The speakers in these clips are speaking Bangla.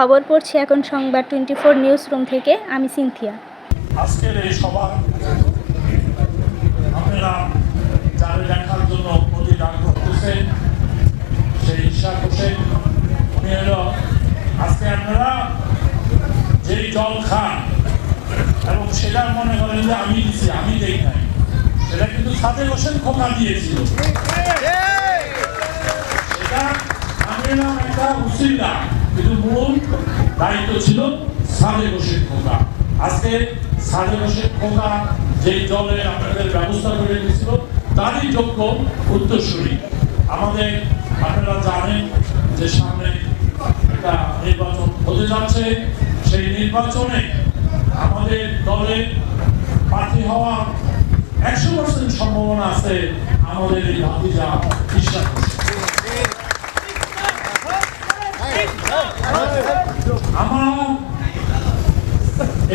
খবর পড়ছি এখন সংবাদ 24 নিউজ রুম থেকে। আমি সিনথিয়া। আজকের এই সভা আপনারা যারা দেখার জন্য প্রতি আগ্রহ করছেন, সেই ইচ্ছা করছেন উনি হলো আজকে আপনারা যেই জল খান এবং সেটা মনে করেন যে আমি দিচ্ছি, আমি দেই নাই, সেটা কিন্তু সাথে বসেন খোকা দিয়েছিল। সেটা আমি এলাম একটা উসিলা, কিন্তু মূল দায়িত্ব ছিল সাদে বসে খোকা। আজকে সাদে বসে খোকা যেই জলে আপনাদের ব্যবস্থা করে দিয়েছিল তারই যোগ্য উত্তরসূরি। আমাদের আপনারা জানেন যে সামনে একটা নির্বাচন হতে যাচ্ছে, সেই নির্বাচনে আমাদের দলে প্রার্থী হওয়া 100% সম্ভাবনা আছে আমাদের এই ভাতিজা বিশ্বাস। আমার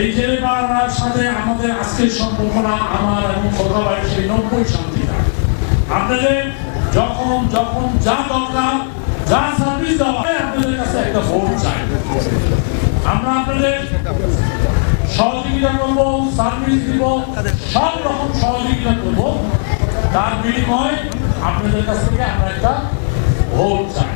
এই জেলেপাড়ার সাথে আমাদের আজকের সম্পর্কনা আমার এবং সকালের সেই 90 শান্তিটা আপনাদের যখন যখন যা দরকার, যা সার্ভিস দেওয়া হয় আপনাদের কাছে একটা ভোট চাই। আমরা আপনাদের সহযোগিতা করব, সার্ভিস দিব, সব রকম সহযোগিতা করব, তার বিনিময়ে আপনাদের কাছ থেকে আমরা একটা ভোট চাই।